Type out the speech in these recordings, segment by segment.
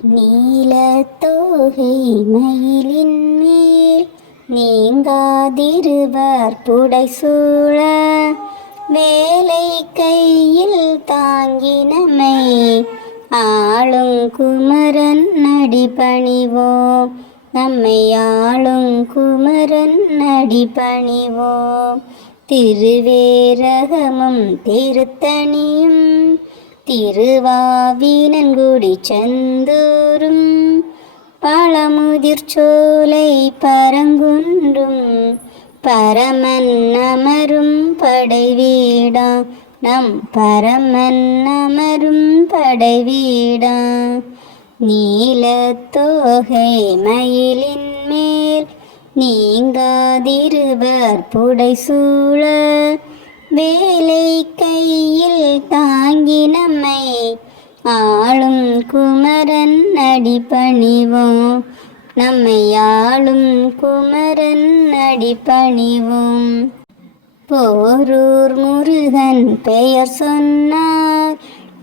நீலத்தோகை மயிலின் மேல் நீங்காதிருவர் புடைசூழ வேலை கையில் தாங்கினமை ஆளும் குமரன் அடிபணிவோம். நம்மை ஆளும் குமரன் அடிபணிவோம். திருவேரகமும் திருத்தணியும் திருவாவினன்குடி செந்தூரும் பழமுதிர் சோலை பரங்குன்றும் பரமன் அமரும் படைவீடா நம் பரமன் அமரும் படைவீடா. நீலத்தோகை மயிலின் மேல் நீங்காதிருவர் புடைசூழ வேலை கையில் தாங்கி நம்மை ஆளும் குமரன் அடிபணிவோம். நம்மை ஆளும் குமரன் அடிபணிவோம். போரூர் முருகன் பெயர் சொன்னார்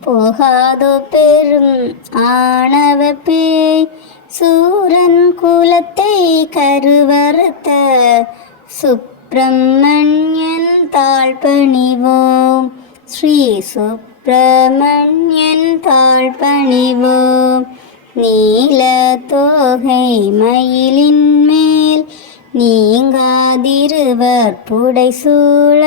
போகாதோ பெரும் ஆணவ பேய். சூரன் குலத்தை கருவறுத்த சுப்பிரமணியன் தாழ்பணிவோம். ஸ்ரீ சுப்பிரமணியன் தாழ்பணிவோம். நீலத்தோகை மயிலின் மேல் நீங்காதிருவர் புடைசூழ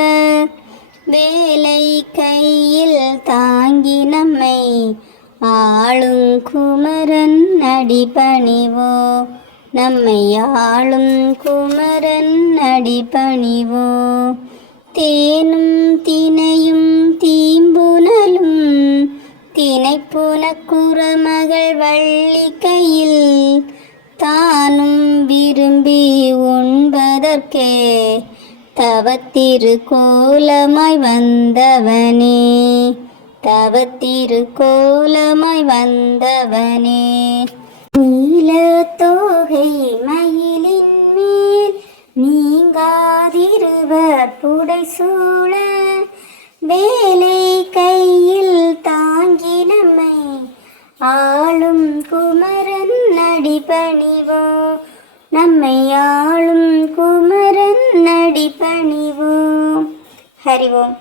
வேலை கையில் தாங்கி நம்மை ஆளும் குமரன் அடிபணிவோம். நம்மை ஆளும் குமரன் அடிபணிவோம். தேனும் தினையும் தீம்புனலும் தினைப்புன குறமகள் வள்ளி கையில் தானும் விரும்பி உண்பதற்கே தவத்திரு கோலமாய் வந்தவனே. தவத்திரு கோலமாய் வந்தவனே. நீலத்தோகை மயிலின் மேல் நீங்காதிருவர் புடைசூழ வேலை கையில் தாங்கி நம்மை ஆளும் குமரன் அடிபணிவோம். நம்மை ஆளும் குமரன் அடிபணிவோம். ஹரி ஓம்.